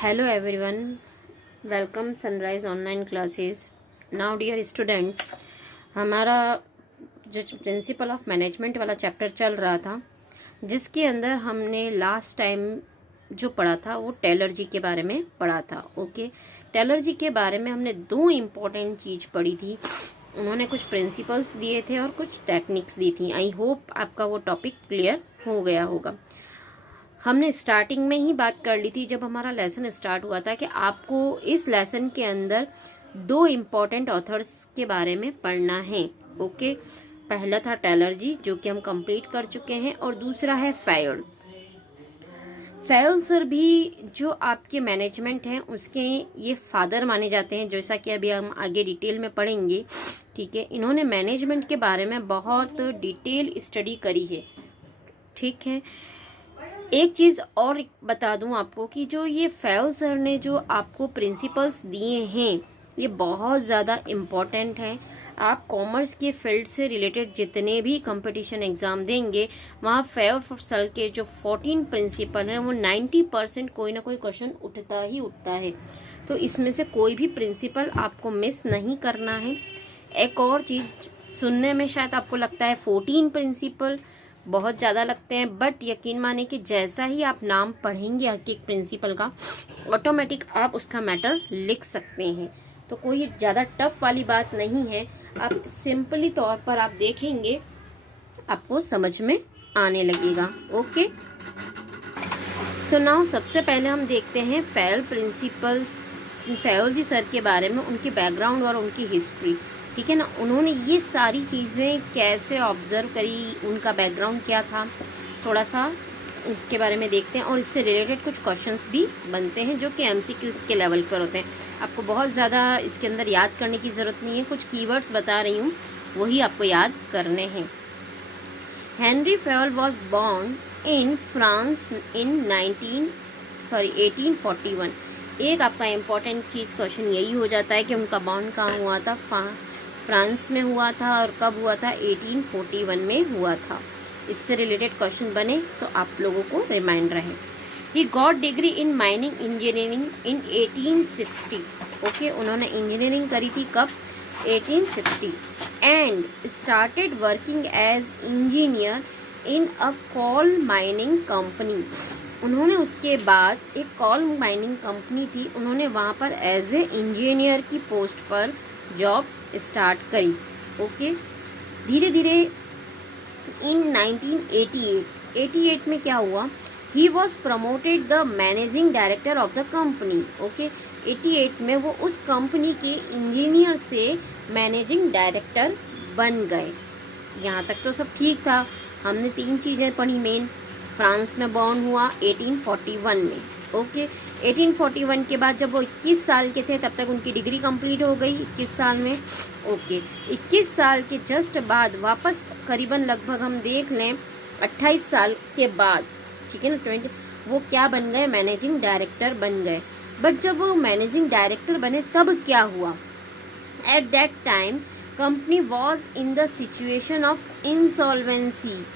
Hello everyone, welcome Sunrise online classes. Now dear students, हमारा जो principle of management वाला chapter चल रहा था, जिसके अंदर हमने लास्ट टाइम जो पढ़ा था वो टेलर जी के बारे में पढ़ा था। ओके, टेलर जी के बारे में हमने दो इम्पॉर्टेंट चीज़ पढ़ी थी। उन्होंने कुछ प्रिंसिपल्स दिए थे और कुछ टेक्निक्स दी थी। आई होप आपका वो टॉपिक क्लियर हो गया होगा। हमने स्टार्टिंग में ही बात कर ली थी जब हमारा लेसन स्टार्ट हुआ था कि आपको इस लेसन के अंदर दो इम्पॉर्टेंट ऑथर्स के बारे में पढ़ना है। ओके, पहला था टेलर जी जो कि हम कंप्लीट कर चुके हैं, और दूसरा है फेयोल। फेयोल सर भी जो आपके मैनेजमेंट हैं उसके ये फादर माने जाते हैं, जैसा कि अभी हम आगे डिटेल में पढ़ेंगे। ठीक है, इन्होंने मैनेजमेंट के बारे में बहुत डिटेल स्टडी करी है। ठीक है, एक चीज़ और बता दूं आपको कि जो ये फेयोल सर ने जो आपको प्रिंसिपल्स दिए हैं ये बहुत ज़्यादा इम्पॉर्टेंट हैं। आप कॉमर्स के फील्ड से रिलेटेड जितने भी कंपटीशन एग्ज़ाम देंगे वहाँ फेयोल सर के जो 14 प्रिंसिपल हैं वो 90% कोई ना कोई क्वेश्चन उठता ही उठता है। तो इसमें से कोई भी प्रिंसिपल आपको मिस नहीं करना है। एक और चीज़, सुनने में शायद आपको लगता है 14 प्रिंसिपल बहुत ज़्यादा लगते हैं, बट यकीन माने कि जैसा ही आप नाम पढ़ेंगे हर एक प्रिंसिपल का, ऑटोमेटिक आप उसका मैटर लिख सकते हैं। तो कोई ज़्यादा टफ वाली बात नहीं है। आप सिंपली तौर पर आप देखेंगे आपको समझ में आने लगेगा। ओके, तो नाउ सबसे पहले हम देखते हैं फेयोल प्रिंसिपल्स, फेयोल जी सर के बारे में, उनकी बैकग्राउंड और उनकी हिस्ट्री। ठीक है ना, उन्होंने ये सारी चीज़ें कैसे ऑब्जर्व करी, उनका बैकग्राउंड क्या था, थोड़ा सा इसके बारे में देखते हैं। और इससे रिलेटेड कुछ क्वेश्चंस भी बनते हैं जो कि एमसीक्यूज़ के लेवल पर होते हैं। आपको बहुत ज़्यादा इसके अंदर याद करने की ज़रूरत नहीं है, कुछ कीवर्ड्स बता रही हूँ वही आपको याद करने हैं। Henry Fayol was born in France in 1841। एक आपका इम्पॉर्टेंट चीज़ क्वेश्चन यही हो जाता है कि उनका बॉर्न कहाँ हुआ था, फ्रांस में हुआ था, और कब हुआ था, 1841 में हुआ था। इससे रिलेटेड क्वेश्चन बने तो आप लोगों को रिमाइंड रहे। He got degree in mining engineering in 1860। Okay, उन्होंने इंजीनियरिंग करी थी कब, 1860, and started working as engineer in a coal mining company. उन्होंने उसके बाद एक कोल माइनिंग कंपनी थी, उन्होंने वहाँ पर एज ए इंजीनियर की पोस्ट पर जॉब स्टार्ट करी। ओके, धीरे धीरे इन 1988 में क्या हुआ, he was promoted the managing director of the company. Okay, 88 में वो उस कंपनी के इंजीनियर से मैनेजिंग डायरेक्टर बन गए। यहाँ तक तो सब ठीक था। हमने तीन चीज़ें पढ़ी मेन। फ्रांस में बॉर्न हुआ 1841 में। ओके, 1841 के बाद जब वो 21 साल के थे तब तक उनकी डिग्री कंप्लीट हो गई 21 साल में। ओके, 21 साल के जस्ट बाद वापस करीबन लगभग हम देख लें 28 साल के बाद, ठीक है ना, 20, वो क्या बन गए, मैनेजिंग डायरेक्टर बन गए। बट जब वो मैनेजिंग डायरेक्टर बने तब क्या हुआ, at that time company was in the situation of insolvency.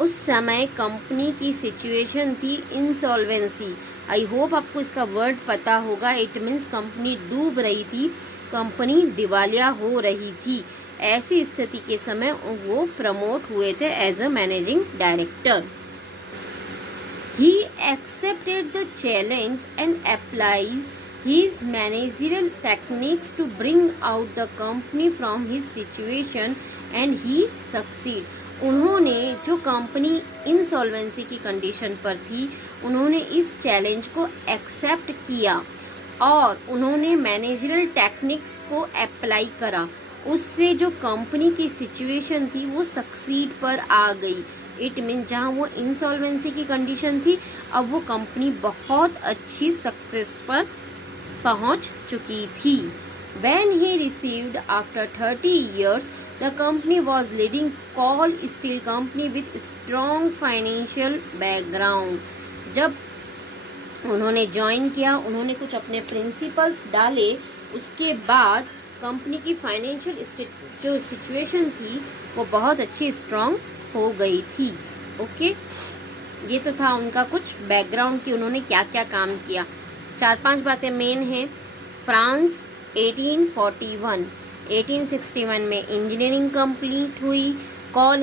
उस समय कंपनी की सिचुएशन थी इंसॉल्वेंसी। आई होप आपको इसका वर्ड पता होगा। इट मीन्स कंपनी डूब रही थी, कंपनी दिवालिया हो रही थी। ऐसी स्थिति के समय वो प्रमोट हुए थे as a managing director. He accepted the challenge and applies his managerial techniques to bring out the company from his situation and he succeed. उन्होंने जो कंपनी इंसॉल्वेंसी की कंडीशन पर थी, उन्होंने इस चैलेंज को एक्सेप्ट किया और उन्होंने मैनेजरियल टेक्निक्स को अप्लाई करा। उससे जो कंपनी की सिचुएशन थी वो सक्सीड पर आ गई। इट मीन जहाँ वो इंसॉल्वेंसी की कंडीशन थी, अब वो कंपनी बहुत अच्छी सक्सेस पर पहुंच चुकी थी। When he received after 30 years, the company was leading coal steel company with strong financial background. जब उन्होंने ज्वाइन किया, उन्होंने कुछ अपने प्रिंसिपल्स डाले, उसके बाद कंपनी की फाइनेंशियल जो सिचुएशन थी वो बहुत अच्छी स्ट्रांग हो गई थी। ओके, ये तो था उनका कुछ बैकग्राउंड कि उन्होंने क्या क्या काम किया। 4-5 बातें मेन हैं। फ्रांस 1841, 1861 में इंजीनियरिंग कंप्लीट हुई। कॉल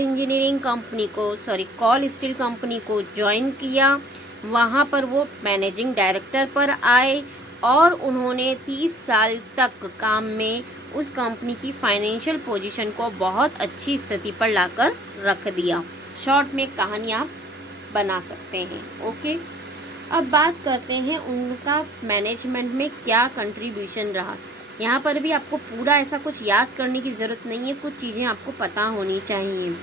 स्टील कंपनी को ज्वाइन किया। वहाँ पर वो मैनेजिंग डायरेक्टर पर आए और उन्होंने 30 साल तक काम में उस कंपनी की फाइनेंशियल पोजीशन को बहुत अच्छी स्थिति पर लाकर रख दिया। शॉर्ट में कहानी आप बना सकते हैं। ओके, अब बात करते हैं उनका मैनेजमेंट में क्या कंट्रीब्यूशन रहा। यहाँ पर भी आपको पूरा ऐसा कुछ याद करने की ज़रूरत नहीं है, कुछ चीज़ें आपको पता होनी चाहिए।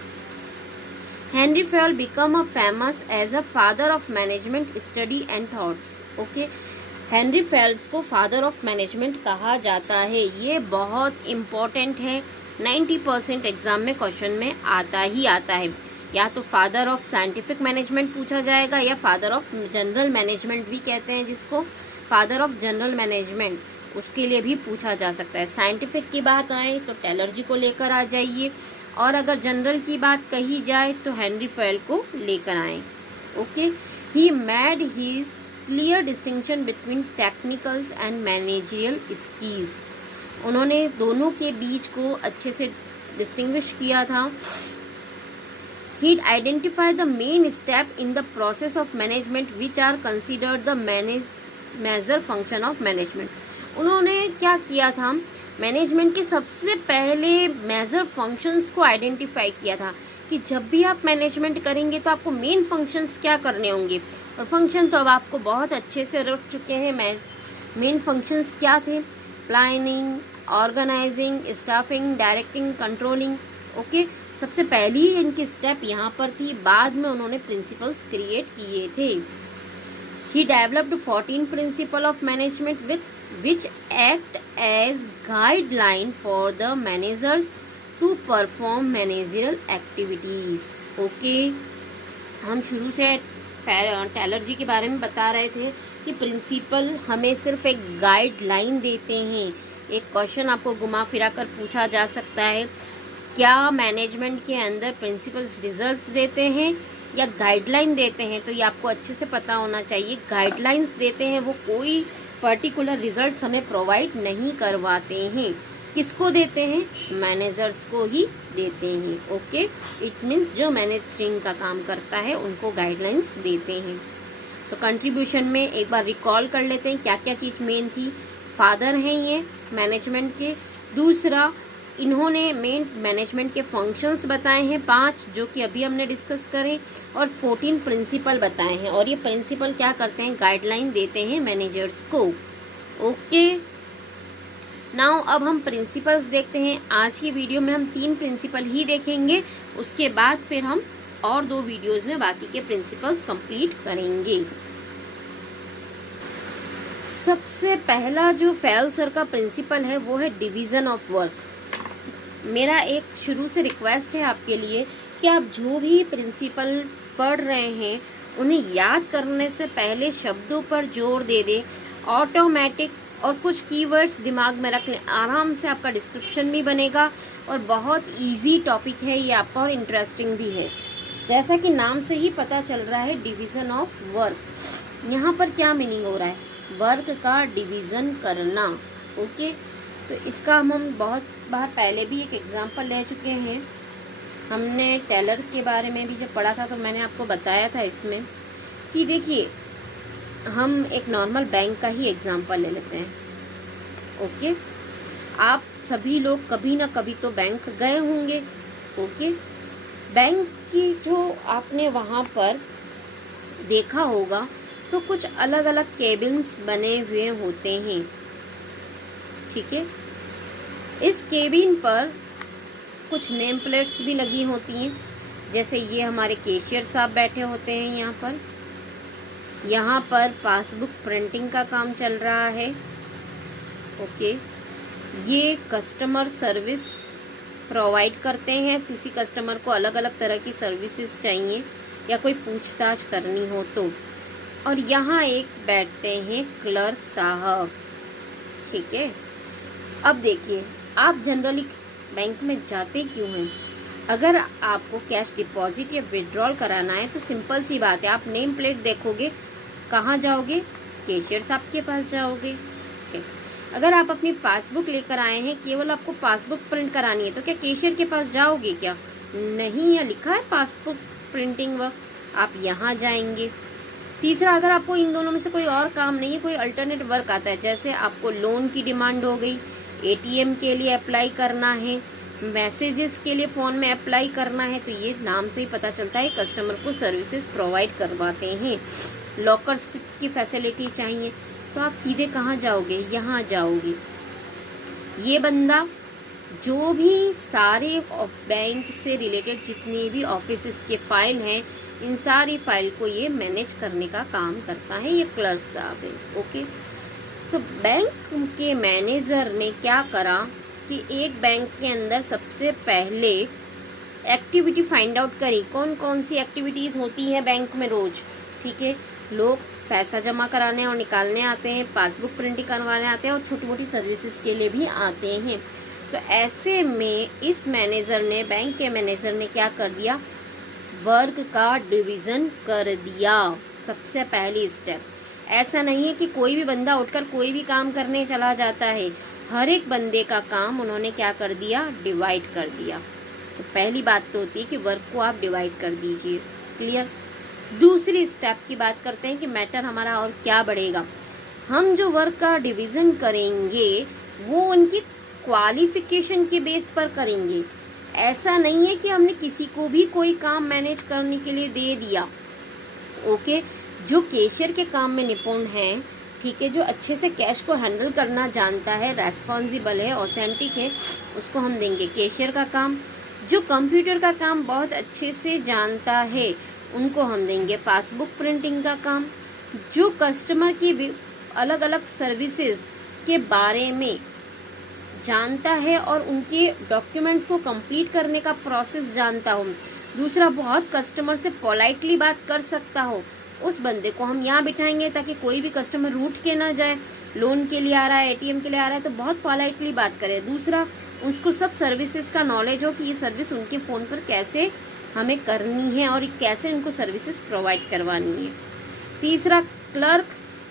Henri Fayol become a famous as a father of management study and thoughts. Okay, Henri Fayol को फादर ऑफ मैनेजमेंट कहा जाता है। ये बहुत इम्पॉर्टेंट है, 90% एग्जाम में क्वेश्चन में आता ही आता है। या तो फादर ऑफ साइंटिफिक मैनेजमेंट पूछा जाएगा या फादर ऑफ जनरल मैनेजमेंट भी कहते हैं जिसको, फादर ऑफ जनरल मैनेजमेंट, उसके लिए भी पूछा जा सकता है। साइंटिफिक की बात आए तो टेलर जी को लेकर आ जाइए, और अगर जनरल की बात कही जाए तो हेनरी फेयल को लेकर आए। Okay, he made his clear distinction between technicals and managerial skills. उन्होंने दोनों के बीच को अच्छे से डिस्टिंग्विश किया था। He'd identify the main step in the process of management which are considered the major function of management। उन्होंने क्या किया था, मैनेजमेंट के सबसे पहले मेजर फंक्शंस को आइडेंटिफाई किया था कि जब भी आप मैनेजमेंट करेंगे तो आपको मेन फंक्शंस क्या करने होंगे। और फंक्शन तो अब आपको बहुत अच्छे से रट चुके हैं। मेन फंक्शंस क्या थे, planning, organising, staffing, directing, controlling. Okay, सबसे पहली इनकी स्टेप यहाँ पर थी, बाद में उन्होंने प्रिंसिपल्स क्रिएट किए थे। He developed 14 principle of management which act as guideline for the managers to perform managerial activities. Okay, हम शुरू से टेलर जी के बारे में बता रहे थे कि प्रिंसिपल हमें सिर्फ एक गाइडलाइन देते हैं। एक क्वेश्चन आपको घुमा फिरा कर पूछा जा सकता है, क्या मैनेजमेंट के अंदर प्रिंसिपल्स रिजल्ट्स देते हैं या गाइडलाइन देते हैं। तो ये आपको अच्छे से पता होना चाहिए। गाइडलाइंस देते हैं, वो कोई पर्टिकुलर रिजल्ट्स हमें प्रोवाइड नहीं करवाते हैं। किसको देते हैं, मैनेजर्स को ही देते हैं। ओके, इट मीन्स जो मैनेजरिंग का काम करता है उनको गाइडलाइंस देते हैं। तो कंट्रीब्यूशन में एक बार रिकॉल कर लेते हैं क्या क्या चीज़ मेन थी। फादर हैं ये मैनेजमेंट के। दूसरा, इन्होंने मेन मैनेजमेंट के फंक्शंस बताए हैं 5, जो कि अभी हमने डिस्कस करें, और 14 प्रिंसिपल बताए हैं। और ये प्रिंसिपल क्या करते हैं, गाइडलाइन देते हैं मैनेजर्स को। ओके, नाउ अब हम प्रिंसिपल्स देखते हैं। आज की वीडियो में हम 3 प्रिंसिपल ही देखेंगे, उसके बाद फिर हम और 2 वीडियोस में बाकी के प्रिंसिपल्स कंप्लीट करेंगे। सबसे पहला जो फेयल सर का प्रिंसिपल है वो है डिवीज़न ऑफ वर्क। मेरा एक शुरू से रिक्वेस्ट है आपके लिए कि आप जो भी प्रिंसिपल पढ़ रहे हैं उन्हें याद करने से पहले शब्दों पर जोर दे दें, ऑटोमेटिक, और कुछ कीवर्ड्स दिमाग में रख लें। आराम से आपका डिस्क्रिप्शन भी बनेगा और बहुत इजी टॉपिक है ये आपका, और इंटरेस्टिंग भी है। जैसा कि नाम से ही पता चल रहा है, डिवीज़न ऑफ वर्क। यहाँ पर क्या मीनिंग हो रहा है, वर्क का डिवीज़न करना। ओके, तो इसका हम बहुत बार पहले भी एक एग्जांपल ले चुके हैं। हमने टेलर के बारे में भी जब पढ़ा था तो मैंने आपको बताया था इसमें कि देखिए, हम एक नॉर्मल बैंक का ही एग्जांपल ले लेते हैं। ओके, आप सभी लोग कभी ना कभी तो बैंक गए होंगे। ओके, बैंक की जो आपने वहाँ पर देखा होगा तो कुछ अलग अलग केबिन्स बने हुए होते हैं। ठीक है, इस केबिन पर कुछ नेम प्लेट्स भी लगी होती हैं। जैसे ये हमारे कैशियर साहब बैठे होते हैं यहाँ पर। यहाँ पर पासबुक प्रिंटिंग का काम चल रहा है। ओके, ये कस्टमर सर्विस प्रोवाइड करते हैं। किसी कस्टमर को अलग अलग तरह की सर्विसेज चाहिए या कोई पूछताछ करनी हो तो। और यहाँ एक बैठते हैं क्लर्क साहब। ठीक है, अब देखिए, आप जनरली बैंक में जाते क्यों हैं? अगर आपको कैश डिपॉजिट या विड्रॉल कराना है तो सिंपल सी बात है, आप नेम प्लेट देखोगे, कहाँ जाओगे, कैशियर साहब के पास जाओगे। ठीक। अगर आप अपनी पासबुक लेकर आए हैं, केवल आपको पासबुक प्रिंट करानी है, तो क्या कैशियर के पास जाओगे क्या? नहीं, यहाँ लिखा है पासबुक प्रिंटिंग वर्क, आप यहाँ जाएंगे। तीसरा, अगर आपको इन दोनों में से कोई और काम नहीं है, कोई अल्टरनेट वर्क आता है, जैसे आपको लोन की डिमांड हो गई, एटीएम के लिए अप्लाई करना है, मैसेजेस के लिए फ़ोन में अप्लाई करना है, तो ये नाम से ही पता चलता है कस्टमर को सर्विसेज प्रोवाइड करवाते हैं। लॉकर्स की फैसिलिटी चाहिए, तो आप सीधे कहाँ जाओगे? यहाँ जाओगे। ये बंदा जो भी सारे बैंक से रिलेटेड जितनी भी ऑफिस के फाइल हैं, इन सारी फाइल को ये मैनेज करने का काम करता है, ये क्लर्क साहब है। ओके, तो बैंक के मैनेजर ने क्या करा कि एक बैंक के अंदर सबसे पहले एक्टिविटी फाइंड आउट करी, कौन कौन सी एक्टिविटीज़ होती हैं बैंक में रोज। ठीक है, लोग पैसा जमा कराने और निकालने आते हैं, पासबुक प्रिंटिंग करवाने आते हैं, और छोटी मोटी सर्विसेज के लिए भी आते हैं। तो ऐसे में इस मैनेजर ने, बैंक के मैनेजर ने क्या कर दिया? वर्क का डिवीज़न कर दिया। सबसे पहली स्टेप। ऐसा नहीं है कि कोई भी बंदा उठकर कोई भी काम करने चला जाता है, हर एक बंदे का काम उन्होंने क्या कर दिया? डिवाइड कर दिया। तो पहली बात तो होती है कि वर्क को आप डिवाइड कर दीजिए। क्लियर? दूसरी स्टेप की बात करते हैं कि मैटर हमारा और क्या बढ़ेगा। हम जो वर्क का डिवीज़न करेंगे वो उनकी क्वालिफिकेशन के बेस पर करेंगे। ऐसा नहीं है कि हमने किसी को भी कोई काम मैनेज करने के लिए दे दिया। ओके, जो कैशियर के काम में निपुण है, ठीक है, जो अच्छे से कैश को हैंडल करना जानता है, रेस्पॉन्सिबल है, ऑथेंटिक है, उसको हम देंगे कैशियर का काम। जो कंप्यूटर का काम बहुत अच्छे से जानता है, उनको हम देंगे पासबुक प्रिंटिंग का काम। जो कस्टमर की अलग अलग सर्विसेज के बारे में जानता है और उनके डॉक्यूमेंट्स को कंप्लीट करने का प्रोसेस जानता हो, दूसरा बहुत कस्टमर से पोलाइटली बात कर सकता हो, उस बंदे को हम यहाँ बिठाएंगे ताकि कोई भी कस्टमर रूठ के ना जाए। लोन के लिए आ रहा है, एटीएम के लिए आ रहा है, तो बहुत पोलाइटली बात करे। दूसरा, उसको सब सर्विसेज का नॉलेज हो कि ये सर्विस उनके फ़ोन पर कैसे हमें करनी है और कैसे उनको सर्विसेज प्रोवाइड करवानी है। तीसरा,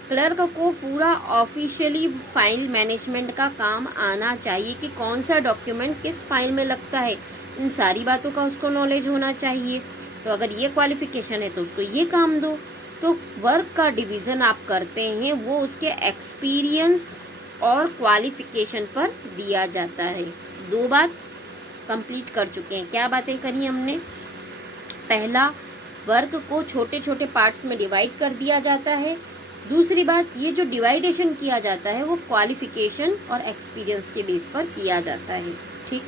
क्लर्क को पूरा ऑफिशियली फाइल मैनेजमेंट का काम आना चाहिए कि कौन सा डॉक्यूमेंट किस फाइल में लगता है, इन सारी बातों का उसको नॉलेज होना चाहिए। तो अगर ये क्वालिफिकेशन है तो उसको ये काम दो। तो वर्क का डिवीज़न आप करते हैं, वो उसके एक्सपीरियंस और क्वालिफिकेशन पर दिया जाता है। 2 बात कंप्लीट कर चुके हैं। क्या बातें करी हमने? पहला, वर्क को छोटे छोटे पार्ट्स में डिवाइड कर दिया जाता है। दूसरी बात, ये जो डिवाइडेशन किया जाता है वो क्वालिफिकेशन और एक्सपीरियंस के बेस पर किया जाता है। ठीक,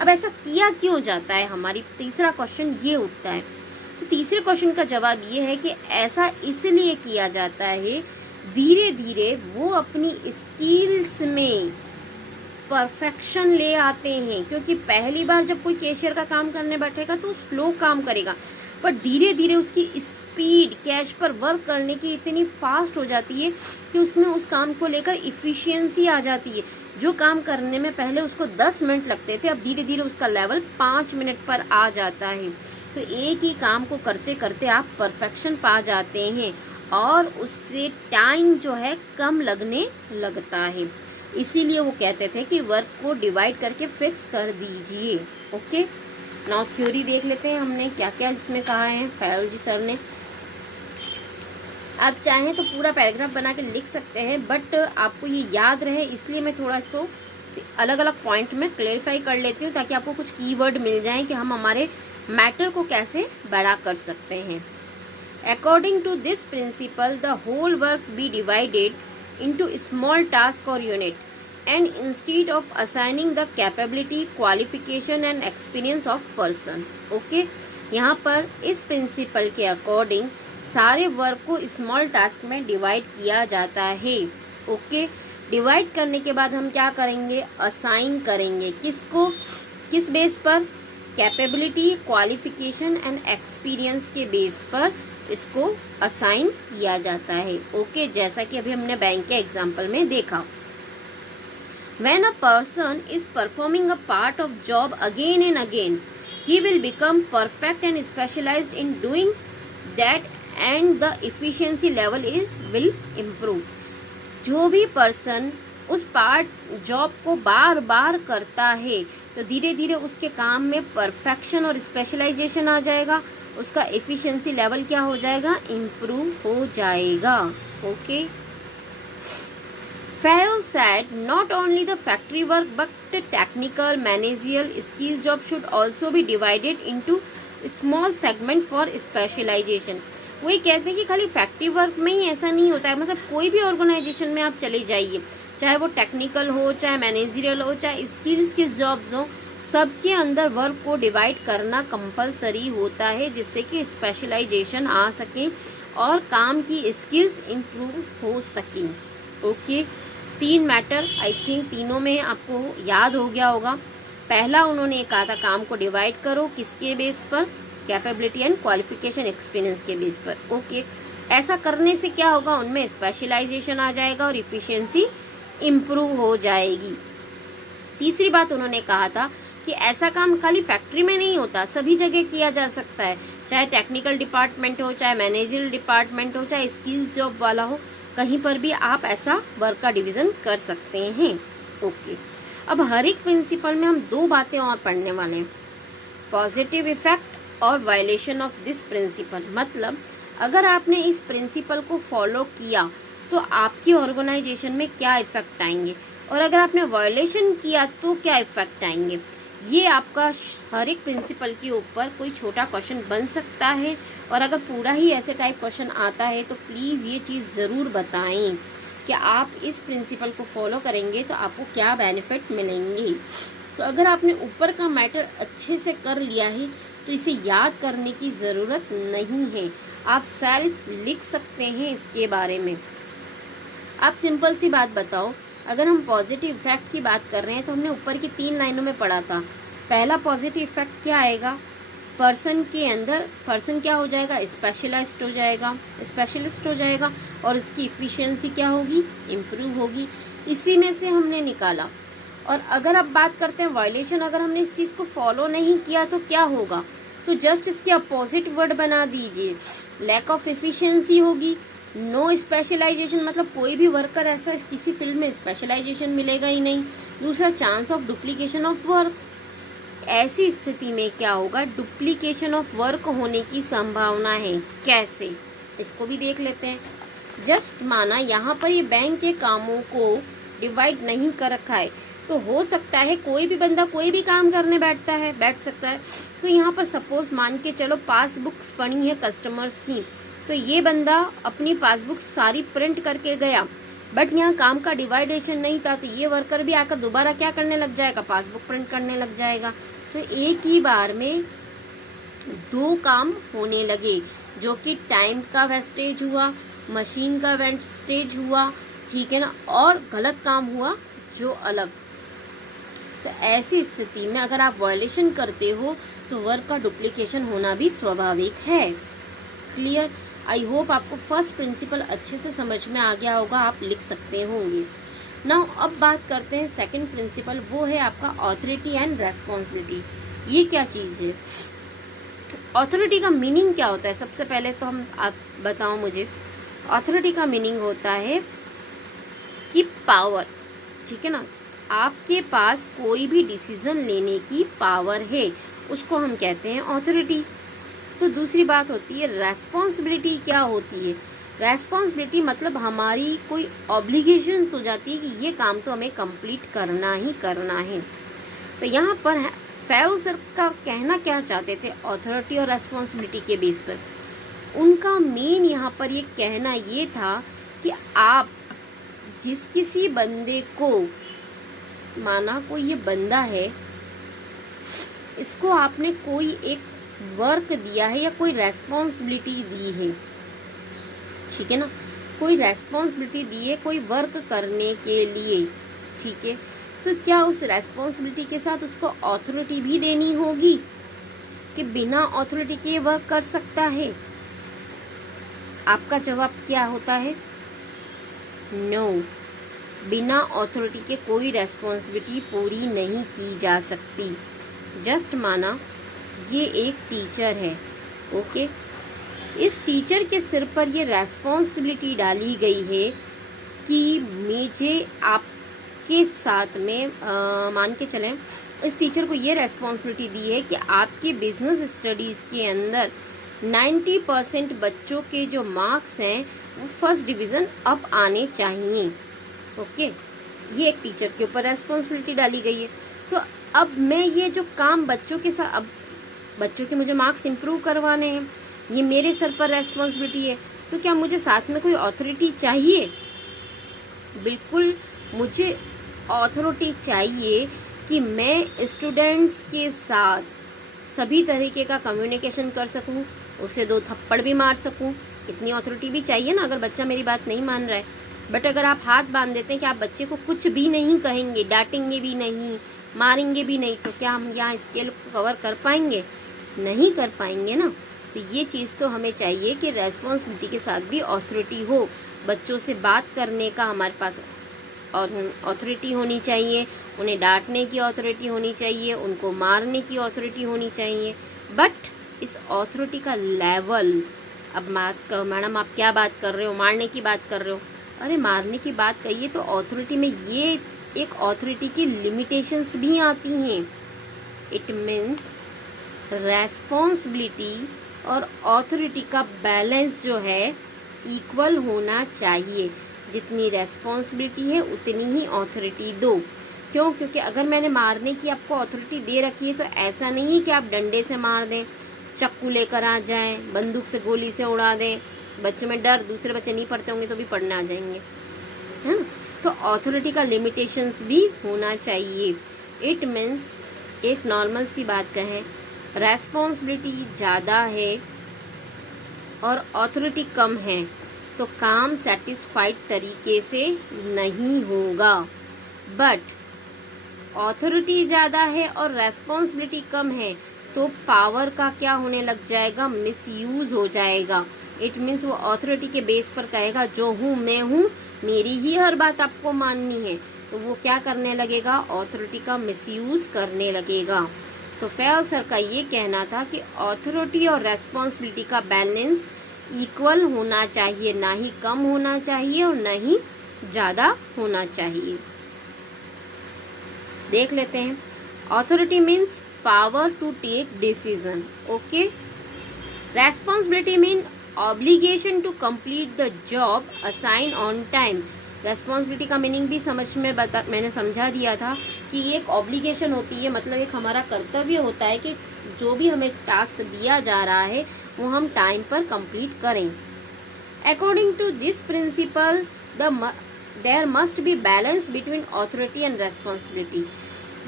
अब ऐसा किया क्यों जाता है? हमारी तीसरा क्वेश्चन ये उठता है। तो तीसरे क्वेश्चन का जवाब ये है कि ऐसा इसलिए किया जाता है, धीरे धीरे वो अपनी स्किल्स में परफेक्शन ले आते हैं। क्योंकि पहली बार जब कोई कैशियर का काम करने बैठेगा तो स्लो काम करेगा, पर धीरे धीरे उसकी स्पीड कैश पर वर्क करने की इतनी फास्ट हो जाती है कि उसमें उस काम को लेकर इफ़िशियंसी आ जाती है। जो काम करने में पहले उसको 10 मिनट लगते थे, अब धीरे धीरे उसका लेवल 5 मिनट पर आ जाता है। तो एक ही काम को करते करते आप परफेक्शन पा जाते हैं और उससे टाइम जो है कम लगने लगता है। इसीलिए वो कहते थे कि वर्क को डिवाइड करके फिक्स कर दीजिए। ओके, नाउ थ्योरी देख लेते हैं हमने क्या क्या इसमें कहा है फैल जी सर ने। आप चाहें तो पूरा पैराग्राफ बना के लिख सकते हैं, बट आपको ये याद रहे इसलिए मैं थोड़ा इसको अलग अलग पॉइंट में क्लेरिफाई कर लेती हूँ, ताकि आपको कुछ कीवर्ड मिल जाएं कि हम हमारे मैटर को कैसे बड़ा कर सकते हैं। According to this principle the whole work be divided into small task or unit, and instead of assigning the capability, qualification and experience of person. Okay, यहाँ पर इस प्रिंसिपल के अकॉर्डिंग सारे वर्क को स्मॉल टास्क में divide किया जाता है। ओके, डिवाइड करने के बाद हम क्या करेंगे? असाइन करेंगे। किसको? किस बेस पर? कैपेबिलिटी, क्वालिफिकेशन एंड एक्सपीरियंस के बेस पर इसको असाइन किया जाता है। ओके, जैसा कि अभी हमने बैंक के एग्जाम्पल में देखा। When a person is performing a part of job again and again, he will become perfect and specialized in doing that and the efficiency level will improve. जो भी पर्सन उस पार्ट जॉब को बार बार करता है तो धीरे धीरे उसके काम में परफेक्शन और स्पेशलाइजेशन आ जाएगा, उसका एफिशिएंसी लेवल क्या हो जाएगा, इम्प्रूव हो जाएगा। Okay, Fayol said not only the factory work but the technical managerial skills job should also be divided into small segment for specialization। वही कहते हैं कि खाली फैक्ट्री वर्क में ही ऐसा नहीं होता है, मतलब कोई भी ऑर्गेनाइजेशन में आप चले जाइए, चाहे वो टेक्निकल हो, चाहे मैनेजरियल हो, चाहे स्किल्स के जॉब्स हो, सबके अंदर वर्क को डिवाइड करना कंपलसरी होता है जिससे कि स्पेशलाइजेशन आ सके और काम की स्किल्स इम्प्रूव हो सकें। ओके, 3 मैटर आई थिंक तीनों में आपको याद हो गया होगा। पहला उन्होंने कहा था काम को डिवाइड करो किसके बेस पर, कैपेबिलिटी एंड क्वालिफिकेशन एक्सपीरियंस के बेस पर। ओके, ऐसा करने से क्या होगा, उनमें स्पेशलाइजेशन आ जाएगा और इफिशिएंसी इम्प्रूव हो जाएगी। तीसरी बात उन्होंने कहा था कि ऐसा काम खाली फैक्ट्री में नहीं होता, सभी जगह किया जा सकता है, चाहे टेक्निकल डिपार्टमेंट हो, चाहे मैनेजरियल डिपार्टमेंट हो, चाहे स्किल्स जॉब वाला हो, कहीं पर भी आप ऐसा वर्क का डिवीजन कर सकते हैं। ओके, अब हर एक प्रिंसिपल में हम 2 बातें और पढ़ने वाले हैं, पॉजिटिव इफेक्ट और वायलेशन ऑफ दिस प्रिंसिपल। मतलब अगर आपने इस प्रिंसिपल को फॉलो किया तो आपकी ऑर्गेनाइजेशन में क्या इफेक्ट आएंगे, और अगर आपने वायलेशन किया तो क्या इफेक्ट आएंगे। ये आपका हर एक प्रिंसिपल के ऊपर कोई छोटा क्वेश्चन बन सकता है, और अगर पूरा ही ऐसे टाइप क्वेश्चन आता है तो प्लीज़ ये चीज़ ज़रूर बताएं कि आप इस प्रिंसिपल को फॉलो करेंगे तो आपको क्या बेनिफिट मिलेंगे। तो अगर आपने ऊपर का मैटर अच्छे से कर लिया है तो इसे याद करने की ज़रूरत नहीं है, आप सेल्फ लिख सकते हैं इसके बारे में। आप सिंपल सी बात बताओ, अगर हम पॉजिटिव इफेक्ट की बात कर रहे हैं तो हमने ऊपर की 3 लाइनों में पढ़ा था। पहला पॉजिटिव इफेक्ट क्या आएगा, पर्सन के अंदर पर्सन क्या हो जाएगा, स्पेशलिस्ट हो जाएगा और इसकी इफिशिएंसी क्या होगी, इम्प्रूव होगी। इसी में से हमने निकाला। और अगर आप बात करते हैं वायलेशन, अगर हमने इस चीज़ को फॉलो नहीं किया तो क्या होगा, तो जस्ट इसके अपोजिट वर्ड बना दीजिए, लैक ऑफ एफिशिएंसी होगी, नो स्पेशलाइजेशन, मतलब कोई भी वर्कर ऐसा किसी फील्ड में स्पेशलाइजेशन मिलेगा ही नहीं। दूसरा, chance of duplication of work, ऐसी स्थिति में क्या होगा, डुप्लीकेशन ऑफ वर्क होने की संभावना है। कैसे, इसको भी देख लेते हैं। जस्ट माना यहाँ पर ये बैंक के कामों को डिवाइड नहीं कर रखा है, तो हो सकता है कोई भी बंदा कोई भी काम करने बैठ सकता है। तो यहाँ पर सपोज मान के चलो पासबुक्स पड़ी है कस्टमर्स की, तो ये बंदा अपनी पासबुक सारी प्रिंट करके गया, बट यहाँ काम का डिवाइडेशन नहीं था, तो ये वर्कर भी आकर दोबारा क्या करने लग जाएगा, पासबुक प्रिंट करने लग जाएगा। तो एक ही बार में 2 काम होने लगे, जो कि टाइम का वेस्टेज हुआ, मशीन का वेस्टेज हुआ, ठीक है ना, और गलत काम हुआ जो अलग। तो ऐसी स्थिति में अगर आप वायलेशन करते हो तो वर्क का डुप्लीकेशन होना भी स्वाभाविक है। क्लियर, आई होप आपको फर्स्ट प्रिंसिपल अच्छे से समझ में आ गया होगा, आप लिख सकते होंगे। नाउ अब बात करते हैं सेकंड प्रिंसिपल, वो है आपका ऑथोरिटी एंड रेस्पॉन्सिबिलिटी। ये क्या चीज़ है, ऑथोरिटी का मीनिंग क्या होता है, सबसे पहले तो आप बताओ मुझे। ऑथोरिटी का मीनिंग होता है कि पावर, ठीक है ना, आपके पास कोई भी डिसीजन लेने की पावर है, उसको हम कहते हैं ऑथोरिटी। तो दूसरी बात होती है रेस्पॉन्सिबिलिटी। क्या होती है रेस्पॉन्सिबिलिटी, मतलब हमारी कोई ऑब्लिगेशंस हो जाती है कि ये काम तो हमें कंप्लीट करना ही करना है। तो यहाँ पर फैयल सर का कहना क्या चाहते थे ऑथोरिटी और रेस्पॉन्सिबिलिटी के बेस पर, उनका मेन यहाँ पर ये कहना ये था कि आप जिस किसी बंदे को, माना कोई ये बंदा है, इसको आपने कोई एक वर्क दिया है या कोई रेस्पॉन्सिबिलिटी दी है, ठीक है ना, कोई रेस्पॉन्सिबिलिटी दी है कोई वर्क करने के लिए, ठीक है, तो क्या उस रेस्पॉन्सिबिलिटी के साथ उसको ऑथोरिटी भी देनी होगी कि बिना ऑथोरिटी के वर्क कर सकता है? आपका जवाब क्या होता है, नो, बिना ऑथोरिटी के कोई रेस्पॉन्सिबिलिटी पूरी नहीं की जा सकती। जस्ट माना ये एक टीचर है, ओके, इस टीचर के सिर पर ये रेस्पॉन्सिबिलिटी डाली गई है कि मुझे आपके साथ में मान के चलें, इस टीचर को ये रेस्पॉन्सिबिलिटी दी है कि आपके बिजनेस स्टडीज़ के अंदर 90% बच्चों के जो मार्क्स हैं वो फर्स्ट डिवीज़न अप आने चाहिए। ओके, ये एक टीचर के ऊपर रेस्पॉन्सिबिलिटी डाली गई है। तो अब मैं ये जो काम बच्चों के साथ, अब बच्चों के मुझे मार्क्स इंप्रूव करवाने हैं, ये मेरे सर पर रेस्पॉन्सिबिलिटी है, तो क्या मुझे साथ में कोई अथॉरिटी चाहिए? बिल्कुल, मुझे अथॉरिटी चाहिए कि मैं स्टूडेंट्स के साथ सभी तरीके का कम्युनिकेशन कर सकूं, उसे 2 थप्पड़ भी मार सकूं। इतनी अथॉरिटी भी चाहिए ना, अगर बच्चा मेरी बात नहीं मान रहा है। बट अगर आप हाथ बांध देते हैं कि आप बच्चे को कुछ भी नहीं कहेंगे, डांटेंगे भी नहीं, मारेंगे भी नहीं, तो क्या हम यहाँ स्केल को कवर कर पाएंगे? नहीं कर पाएंगे ना। तो ये चीज़ तो हमें चाहिए कि रेस्पॉन्सिबिलिटी के साथ भी अथॉरिटी हो। बच्चों से बात करने का हमारे पास अथॉरिटी होनी चाहिए, उन्हें डांटने की अथॉरिटी होनी चाहिए, उनको मारने की अथॉरिटी होनी चाहिए। बट इस अथॉरिटी का लेवल, अब मैडम आप क्या बात कर रहे हो, मारने की बात कर रहे हो? अरे मारने की बात कहिए तो अथॉरिटी में ये एक अथॉरिटी की लिमिटेशंस भी आती हैं। इट मीन्स रेस्पॉन्सिबिलिटी और अथॉरिटी का बैलेंस जो है इक्वल होना चाहिए। जितनी रेस्पॉन्सिबिलिटी है उतनी ही अथॉरिटी दो। क्यों? क्योंकि अगर मैंने मारने की आपको अथॉरिटी दे रखी है तो ऐसा नहीं है कि आप डंडे से मार दें, चाकू लेकर आ जाएं, बंदूक से गोली से उड़ा दें। बच्चों में डर, दूसरे बच्चे नहीं पढ़ते होंगे तो भी पढ़ने आ जाएंगे, है ना। तो अथॉरिटी का लिमिटेशंस भी होना चाहिए। इट मीन्स एक नॉर्मल सी बात कहें, रेस्पॉन्सिबिलिटी ज़्यादा है और अथॉरिटी कम है तो काम सेटिस्फाइड तरीके से नहीं होगा। बट अथॉरिटी ज़्यादा है और रेस्पॉन्सिबिलिटी कम है तो पावर का क्या होने लग जाएगा? मिसयूज हो जाएगा। इट मीन्स वो अथॉरिटी के बेस पर कहेगा जो हूँ मैं हूँ, मेरी ही हर बात आपको माननी है, तो वो क्या करने लगेगा? अथॉरिटी का मिसयूज करने लगेगा। तो फैल सर का ये कहना था कि अथॉरिटी और रेस्पॉन्सिबिलिटी का बैलेंस इक्वल होना चाहिए, ना ही कम होना चाहिए और ना ही ज़्यादा होना चाहिए। देख लेते हैं। Authority means power to take decision. Okay. Responsibility mean obligation to complete the job assign on time. Responsibility का मीनिंग भी मैंने समझा दिया था कि एक ऑब्लिगेशन होती है, मतलब एक हमारा कर्तव्य होता है कि जो भी हमें टास्क दिया जा रहा है वो हम टाइम पर कंप्लीट करें। According to this principle there must be balance between authority and responsibility.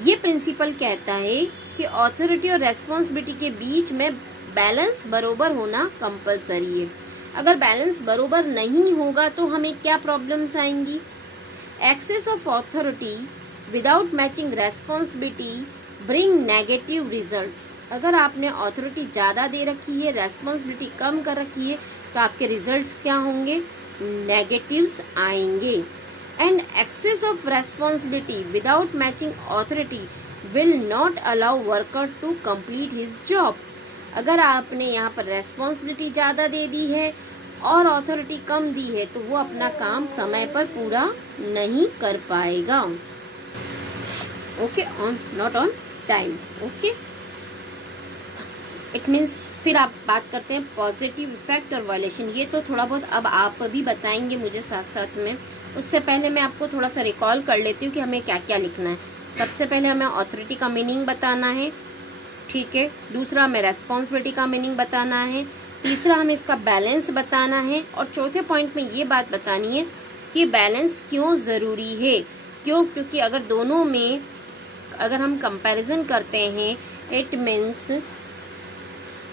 ये प्रिंसिपल कहता है कि अथॉरिटी और रेस्पॉन्सिबिलिटी के बीच में बैलेंस बरोबर होना कंपलसरी है। अगर बैलेंस बरोबर नहीं होगा तो हमें क्या प्रॉब्लम्स आएंगी? Excess of authority without matching responsibility bring negative results. अगर आपने अथॉरिटी ज़्यादा दे रखी है, रेस्पॉन्सिबिलिटी कम कर रखी है, तो आपके रिजल्ट्स क्या होंगे? नेगेटिव्स आएंगे। And excess of responsibility without matching authority will not allow worker to complete his job. अगर आपने यहाँ पर रेस्पॉन्सिबिलिटी ज़्यादा दे दी है और अथॉरिटी कम दी है तो वो अपना काम समय पर पूरा नहीं कर पाएगा। Okay, not on time. Okay, it means फिर आप बात करते हैं पॉजिटिव इफेक्ट और वायलेशन। ये तो थोड़ा बहुत अब आप भी बताएंगे मुझे साथ साथ में। उससे पहले मैं आपको थोड़ा सा रिकॉल कर लेती हूँ कि हमें क्या क्या लिखना है। सबसे पहले हमें अथॉरिटी का मीनिंग बताना है, ठीक है। दूसरा हमें रेस्पॉन्सिबिलिटी का मीनिंग बताना है। तीसरा हमें इसका बैलेंस बताना है। और चौथे पॉइंट में ये बात बतानी है कि बैलेंस क्यों ज़रूरी है। क्यों? क्योंकि अगर दोनों में अगर हम कंपैरिजन करते हैं, इट मीन्स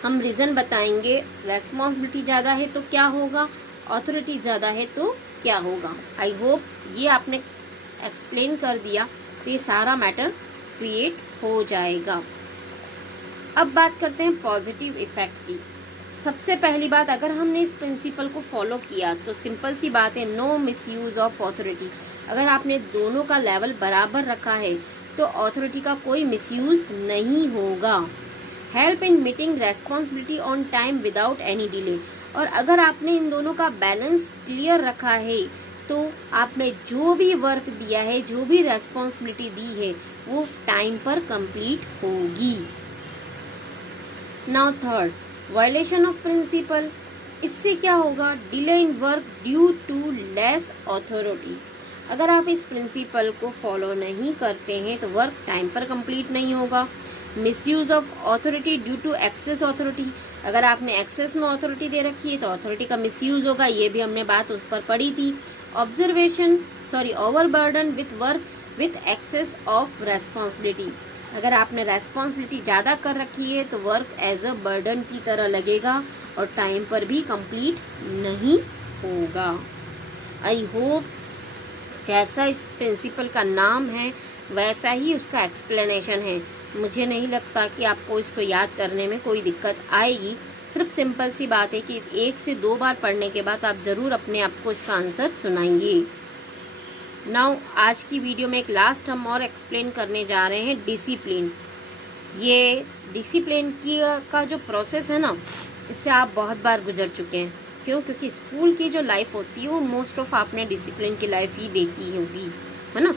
हम रीज़न बताएंगे। रेस्पॉन्सिबिलिटी ज़्यादा है तो क्या होगा, अथॉरिटी ज़्यादा है तो क्या होगा। आई होप ये आपने एक्सप्लेन कर दिया तो ये सारा मैटर क्रिएट हो जाएगा। अब बात करते हैं पॉजिटिव इफेक्ट की। सबसे पहली बात, अगर हमने इस प्रिंसिपल को फॉलो किया तो सिंपल सी बात है, नो मिसयूज ऑफ अथॉरिटी। अगर आपने दोनों का लेवल बराबर रखा है तो अथॉरिटी का कोई मिसयूज नहीं होगा। Help in meeting responsibility on time without any delay. और अगर आपने इन दोनों का बैलेंस क्लियर रखा है तो आपने जो भी वर्क दिया है, जो भी रेस्पॉन्सिबिलिटी दी है, वो टाइम पर कंप्लीट होगी। Now third, violation of principle. इससे क्या होगा? Delay in work due to less authority. अगर आप इस प्रिंसिपल को फॉलो नहीं करते हैं तो वर्क टाइम पर कंप्लीट नहीं होगा। Misuse of authority due to excess authority. अगर आपने एक्सेस में अथॉरिटी दे रखी है तो अथॉरिटी का मिसयूज होगा, ये भी हमने बात उस पर पढ़ी थी। Overburden with work with access of responsibility. अगर आपने रेस्पॉन्सिबिलिटी ज़्यादा कर रखी है तो वर्क एज अ बर्डन की तरह लगेगा और टाइम पर भी कंप्लीट नहीं होगा। आई होप जैसा इस प्रिंसिपल का नाम है वैसा ही उसका एक्सप्लेनेशन है। मुझे नहीं लगता कि आपको इसको याद करने में कोई दिक्कत आएगी। सिर्फ सिंपल सी बात है कि 1 से 2 बार पढ़ने के बाद आप ज़रूर अपने आप को इसका आंसर सुनाइए। नाउ आज की वीडियो में एक लास्ट हम और एक्सप्लेन करने जा रहे हैं डिसिप्लिन। ये डिसिप्लिन की का जो प्रोसेस है ना, इससे आप बहुत बार गुजर चुके हैं। क्यों? क्योंकि स्कूल की जो लाइफ होती है वो मोस्ट ऑफ आपने डिसिप्लिन की लाइफ ही देखी होगी, है ना।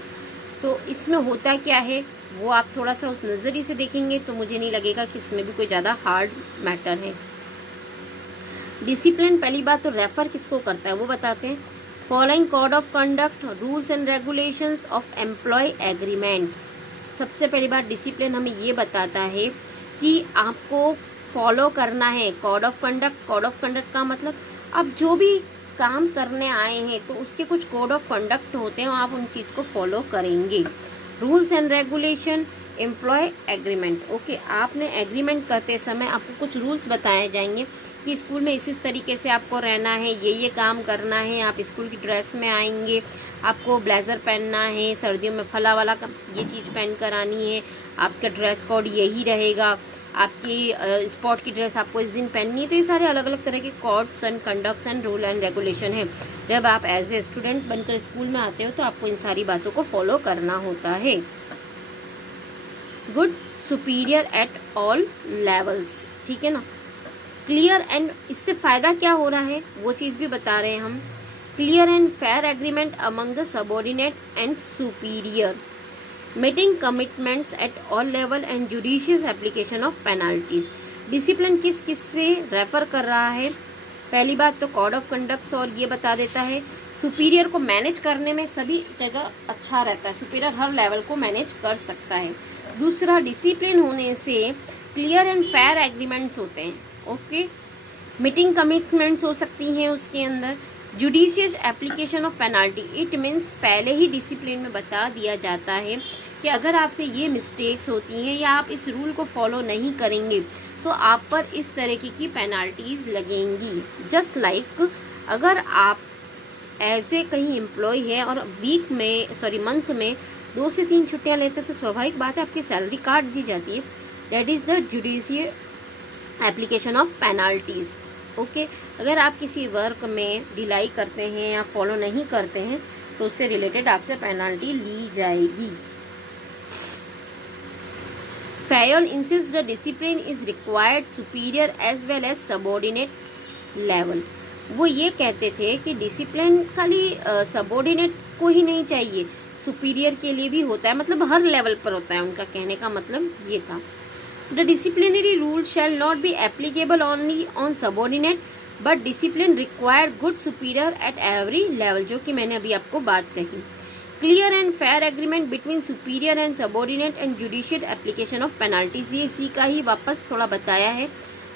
तो इसमें होता क्या है वो आप थोड़ा सा उस नज़रिए से देखेंगे तो मुझे नहीं लगेगा कि इसमें भी कोई ज़्यादा हार्ड मैटर है। डिसिप्लिन पहली बात तो रेफर किसको करता है वो बताते हैं। Following code of conduct, rules and regulations of employ agreement. सबसे पहली बात डिसिप्लिन हमें ये बताता है कि आपको फॉलो करना है code of conduct. Code of conduct का मतलब आप जो भी काम करने आए हैं तो उसके कुछ कोड ऑफ कंडक्ट होते हैं, आप उन चीज़ को फॉलो करेंगे। Rules and regulation, employ agreement. Okay, आपने एग्रीमेंट करते समय आपको कुछ रूल्स बताए जाएंगे कि स्कूल में इस तरीके से आपको रहना है, ये काम करना है, आप स्कूल की ड्रेस में आएंगे, आपको ब्लेज़र पहनना है, सर्दियों में फला वाला ये चीज़ पहन कर आनी है, आपका ड्रेस कोड यही रहेगा, आपकी स्पोर्ट की ड्रेस आपको इस दिन पहननी है। तो ये सारे अलग अलग तरह के codes and conducts and rule and regulation है। जब आप एज ए स्टूडेंट बनकर स्कूल में आते हो तो आपको इन सारी बातों को फॉलो करना होता है। Good superior at all levels, ठीक है ना। क्लियर एंड, इससे फ़ायदा क्या हो रहा है वो चीज़ भी बता रहे हैं हम। Clear and fair agreement among the subordinate and superior, meeting commitments at all level and judicious application of penalties. Discipline किस किस से रेफर कर रहा है? पहली बात तो कोड ऑफ कंडक्ट्स और ये बता देता है सुपीरियर को मैनेज करने में सभी जगह अच्छा रहता है, सुपीरियर हर लेवल को मैनेज कर सकता है। दूसरा, डिसिप्लिन होने से क्लियर एंड फेयर एग्रीमेंट्स होते हैं। ओके, मीटिंग कमिटमेंट्स हो सकती हैं उसके अंदर। Judicious application of penalty, it means पहले ही डिसिप्लिन में बता दिया जाता है कि अगर आपसे ये मिस्टेक्स होती हैं या आप इस रूल को फॉलो नहीं करेंगे तो आप पर इस तरीके की पेनाल्टीज लगेंगी। जस्ट लाइक अगर आप एज ए कहीं एम्प्लॉय है और मंथ में 2 से 3 छुट्टियां लेते हैं तो स्वाभाविक बात है आपकी सैलरी काट दी जाती है। That is the judicial application of penalties. Okay, अगर आप किसी वर्क में ढिलाई करते हैं या फॉलो नहीं करते हैं तो उससे रिलेटेड आपसे पेनाल्टी ली जाएगी। Fayon insists the discipline is required superior as well as subordinate level। वो ये कहते थे कि डिसिप्लिन खाली सबॉर्डिनेट को ही नहीं चाहिए, सुपीरियर के लिए भी होता है, मतलब हर लेवल पर होता है। उनका कहने का मतलब ये था। The disciplinary rule shall not be applicable only on subordinate but discipline require good superior at every level, जो कि मैंने अभी आपको बात कही। Clear and fair agreement between superior and subordinate and judicial application of penalties, ये इसी का ही वापस थोड़ा बताया है।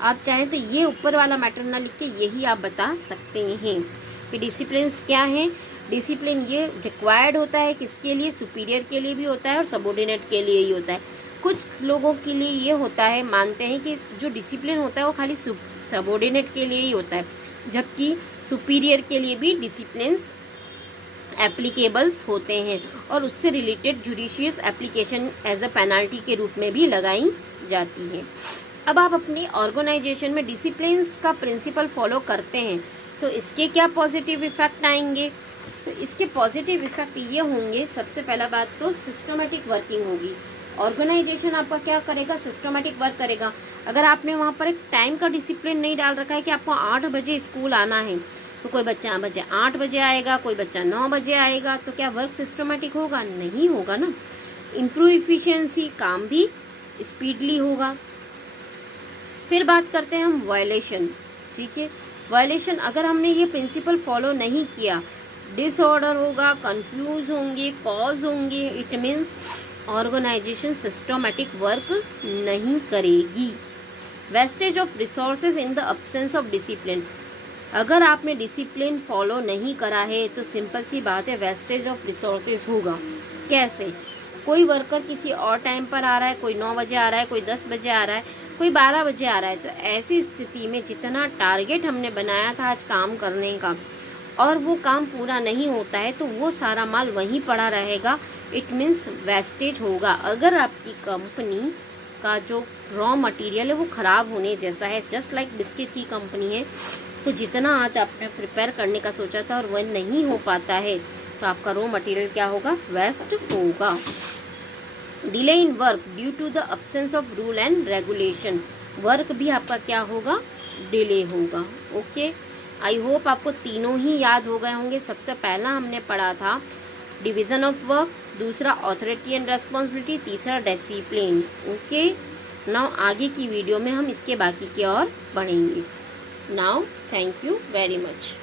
आप चाहें तो ये ऊपर वाला मैटर ना लिख के यही आप बता सकते हैं कि डिसिप्लिन क्या है। डिसिप्लिन ये रिक्वायर्ड होता है किसके लिए? सुपीरियर के लिए भी होता है और सबॉर्डिनेट के लिए ही होता है। कुछ लोगों के लिए ये होता है, मानते हैं कि जो डिसिप्लिन होता है वो खाली सबॉर्डिनेट के लिए ही होता है, जबकि सुपीरियर के लिए भी डिसिप्लिन्स एप्लीकेबल्स होते हैं और उससे related judicious application as a penalty के रूप में भी लगाई जाती है। अब आप अपनी ऑर्गेनाइजेशन में डिसिप्लिन्स का प्रिंसिपल फॉलो करते हैं तो इसके क्या पॉजिटिव इफेक्ट आएंगे? तो इसके पॉजिटिव इफेक्ट ये होंगे, सबसे पहला बात तो सिस्टमेटिक वर्किंग होगी। ऑर्गेनाइजेशन आपका क्या करेगा? सिस्टमेटिक वर्क करेगा। अगर आपने वहाँ पर एक टाइम का डिसिप्लिन नहीं डाल रखा है कि आपको 8 बजे स्कूल आना है, तो कोई बच्चा 8 बजे आएगा, कोई बच्चा 9 बजे आएगा, तो क्या वर्क सिस्टमेटिक होगा? नहीं होगा ना। इम्प्रूव इफिशियंसी, काम भी स्पीडली होगा। फिर बात करते हैं हम वायलेशन। ठीक है, वायलेशन, अगर हमने ये प्रिंसिपल फॉलो नहीं किया, डिसऑर्डर होगा, कंफ्यूज होंगे, कॉज होंगे। It means organisation systematic work नहीं करेगी। Wastage of resources in the absence of discipline, अगर आपने डिसिप्लिन फॉलो नहीं करा है तो सिंपल सी बात है, वेस्टेज ऑफ रिसोर्सेज होगा। कैसे? कोई वर्कर किसी और टाइम पर आ रहा है, कोई 9 बजे आ रहा है, कोई 10 बजे आ रहा है, कोई 12 बजे आ रहा है, तो ऐसी स्थिति में जितना टारगेट हमने बनाया था आज काम करने का और वो काम पूरा नहीं होता है, तो वो सारा माल वहीं पड़ा रहेगा। इट मीन्स वेस्टेज होगा। अगर आपकी कंपनी का जो रॉ मटेरियल है वो ख़राब होने जैसा है, जस्ट लाइक बिस्किट की कंपनी है, तो जितना आज आपने प्रिपेयर करने का सोचा था और वह नहीं हो पाता है, तो आपका रॉ मटेरियल क्या होगा? वेस्ट होगा। Delay in work due to the absence of rule and regulation, work भी आपका क्या होगा? डिले होगा। ओके, आई होप आपको तीनों ही याद हो गए होंगे। सबसे पहला हमने पढ़ा था डिवीजन ऑफ वर्क, दूसरा ऑथोरिटी एंड रेस्पॉन्सिबिलिटी, तीसरा डिसिप्लिन। ओके, नाउ आगे की वीडियो में हम इसके बाकी की और पढ़ेंगे। Now thank you very much.